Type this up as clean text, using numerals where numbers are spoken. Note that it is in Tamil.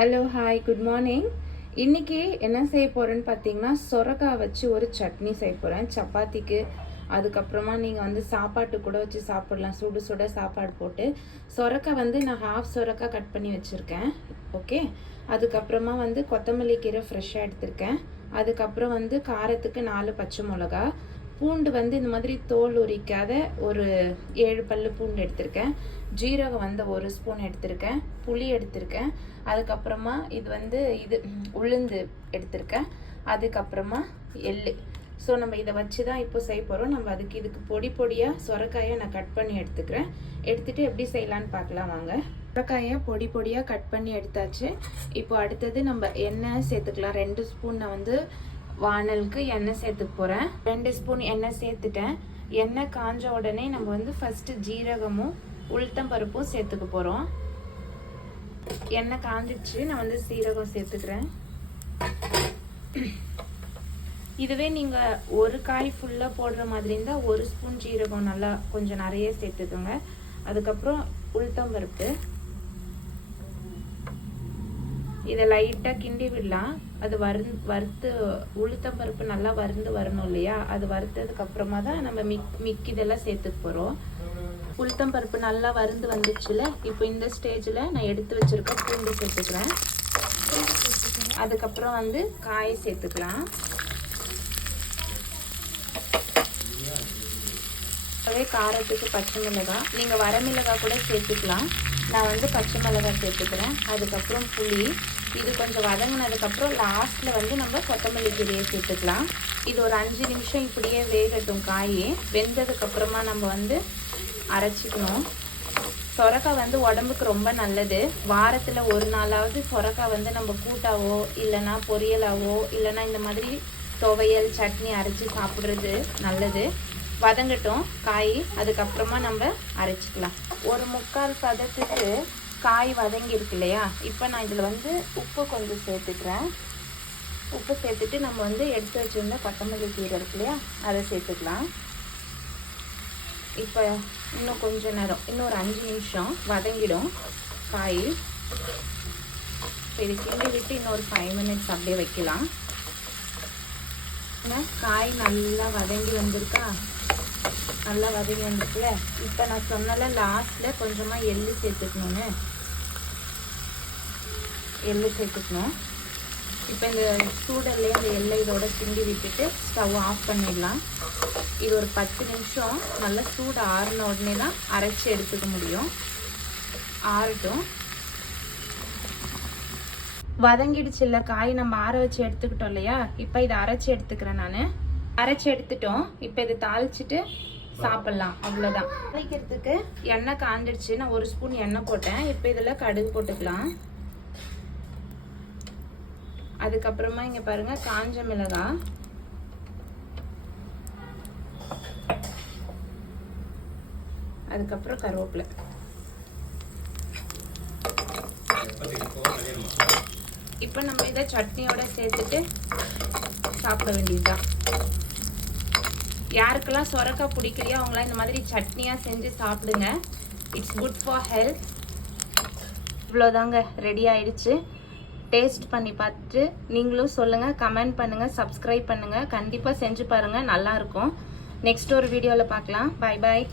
Hello hi good morning. இன்றைக்கி என்ன செய்ய போகிறேன்னு பார்த்தீங்கன்னா சொரக்காய் வச்சு ஒரு சட்னி செய்ய போகிறேன் சப்பாத்திக்கு. அதுக்கப்புறமா நீங்கள் வந்து சாப்பாட்டு கூட வச்சு சாப்பிடலாம், சுடு சுட சாப்பாடு போட்டு. சொரக்காய் வந்து நான் ஹாஃப் சொரக்காய் கட் பண்ணி வச்சுருக்கேன். ஓகே, அதுக்கப்புறமா வந்து கொத்தமல்லி கீரை ஃப்ரெஷ்ஷாக எடுத்திருக்கேன். அதுக்கப்புறம் வந்து காரத்துக்கு 4 பச்சை மிளகா, பூண்டு வந்து இந்த மாதிரி தோல் உரிக்காத ஒரு 7 பல்லு பூண்டு எடுத்திருக்கேன். ஜீரகம் வந்து 1 ஸ்பூன் எடுத்திருக்கேன். புளி எடுத்திருக்கேன். அதுக்கப்புறமா இது வந்து உளுந்து எடுத்திருக்கேன். அதுக்கப்புறமா எள்ளு. ஸோ நம்ம இதை வச்சு தான் இப்போ செய்ய போகிறோம். நம்ம இதுக்கு பொடி பொடியாக சொரக்காயை நான் கட் பண்ணி எடுத்துக்கிறேன். எடுத்துகிட்டு எப்படி செய்யலான்னு பார்க்கலாம் வாங்க. சொரக்காயை பொடி பொடியாக கட் பண்ணி எடுத்தாச்சு. இப்போ அடுத்தது நம்ம எண்ணெய் சேர்த்துக்கலாம். 2 ஸ்பூன் நான் வந்து வானலுக்கு எண்ணெய் சேர்த்துக்க போகிறேன். 2 ஸ்பூன் எண்ணெய் சேர்த்துட்டேன். எண்ணெய் காஞ்ச உடனே நம்ம வந்து ஃபஸ்ட்டு ஜீரகமும் உளுத்தம் பருப்பும் சேர்த்துக்க போகிறோம். எண்ணெய் காஞ்சிடுச்சு, நான் வந்து சீரகம் சேர்த்துக்கிறேன். இதுவே நீங்கள் ஒரு காய் ஃபுல்லாக போடுற மாதிரி இருந்தால் 1 ஸ்பூன் ஜீரகம் நல்லா கொஞ்சம் நிறைய சேர்த்துக்கோங்க. அதுக்கப்புறம் உளுத்தம் பருப்பு, இதை லைட்டாக கிண்டி விடலாம். அது வறுத்து உளுத்தம் பருப்பு நல்லா வறுந்து வரணும் இல்லையா, அது வறுத்ததுக்கு அப்புறமா தான் நம்ம இதெல்லாம் சேர்த்துக்க போகிறோம். உளுத்தம் பருப்பு நல்லா வறுந்து வந்துச்சுல, இப்போ இந்த ஸ்டேஜில் நான் எடுத்து வச்சிருக்க பூண்டு சேர்த்துக்கிறேன். அதுக்கப்புறம் வந்து காய் சேர்த்துக்கலாம். அதே காரத்துக்கு பச்சை மிளகாய், நீங்கள் வரமிளகாய் கூட சேர்த்துக்கலாம். நான் வந்து பச்சை மிளகாய் சேர்த்துக்கிறேன். அதுக்கப்புறம் புளி, இது கொஞ்சம் வதங்கினதுக்கப்புறம் லாஸ்ட்டில் வந்து நம்ம கொத்தமல்லி கீரையை சேர்த்துக்கலாம். இது ஒரு 5 நிமிஷம் இப்படியே வேகட்டும். காய் வெந்ததுக்கப்புறமா நம்ம வந்து அரைச்சிக்கணும். சொரக்காய் வந்து உடம்புக்கு ரொம்ப நல்லது. வாரத்தில் ஒரு நாளாவது சொரக்காய் வந்து நம்ம கூட்டாவோ இல்லைன்னா பொரியலாவோ இல்லைன்னா இந்த மாதிரி துவையல் சட்னி அரைச்சி சாப்பிட்றது நல்லது. வதங்கட்டும் காய், அதுக்கப்புறமா நம்ம அரைச்சிக்கலாம். ஒரு 3/4 பதத்துக்கு காய் வதங்கி இருக்கு இல்லையா, இப்போ நான் இதில் வந்து உப்பு கொஞ்சம் சேர்த்துக்கிறேன். உப்பு சேர்த்துட்டு நம்ம வந்து எடுத்து வச்சுருந்த கொத்தமல்லி கீரை இருக்கு இல்லையா, அதை சேர்த்துக்கலாம். இப்போ இன்னும் கொஞ்ச நேரம், இன்னும் ஒரு 5 நிமிஷம் வதங்கிடும் காய். இது கிண்டி விட்டு இன்னொரு 5 மினிட்ஸ் அப்படியே வைக்கலாம். காய் நல்லா வதங்கி வந்திருக்கா, நல்லா வதங்கி வந்துருக்குல. இப்போ நான் சொன்னால லாஸ்ட்டில் கொஞ்சமாக எள்ளு சேர்த்துக்கணும்னு, எள்ளு சேர்த்துக்கணும். இப்போ இந்த சூடல்லையே அந்த எள்ளை இதோட கிண்டி விட்டுட்டு ஸ்டவ் ஆஃப் பண்ணிடலாம். இது ஒரு 10 நிமிஷம் நல்லா சூடு ஆறின உடனே தான் அரைச்சி எடுத்துக்க முடியும். ஆறட்டும். வதங்கிடுச்சு இல்லை காய், நம்ம ஆற வச்சு எடுத்துக்கிட்டோம் இல்லையா, இப்போ இதை அரைச்சி எடுத்துக்கிறேன். நான் அரைச்சி எடுத்துட்டோம். இப்போ இதை தாளிச்சிட்டு சாப்பிட்லாம், அவ்வளோதான். தாளிக்கிறதுக்கு எண்ணெய் காஞ்சிடுச்சு, நான் 1 ஸ்பூன் எண்ணெய் போட்டேன். இப்போ இதில் கடுகு போட்டுக்கலாம். அதுக்கப்புறமா இங்கே பாருங்கள் காஞ்ச மிளகாய், அதுக்கப்புறம் கருவேப்பிலை. இப்போ நம்ம இதை சட்னியோட சேர்த்துட்டு சாப்பிட வேண்டியதுதான். யாருக்கெல்லாம் சொரக்காய் பிடிக்கலையோ அவங்களாம் இந்த மாதிரி சட்னியாக செஞ்சு சாப்பிடுங்க. It's good for health. இவ்வளோதாங்க, ரெடி ஆயிடுச்சு. டேஸ்ட் பண்ணி பார்த்துட்டு நீங்களும் சொல்லுங்கள், கமெண்ட் பண்ணுங்கள், சப்ஸ்கிரைப் பண்ணுங்கள். கண்டிப்பாக செஞ்சு பாருங்கள், நல்லாயிருக்கும். நெக்ஸ்ட் ஒரு வீடியோவில் பார்க்கலாம். பாய் பாய்.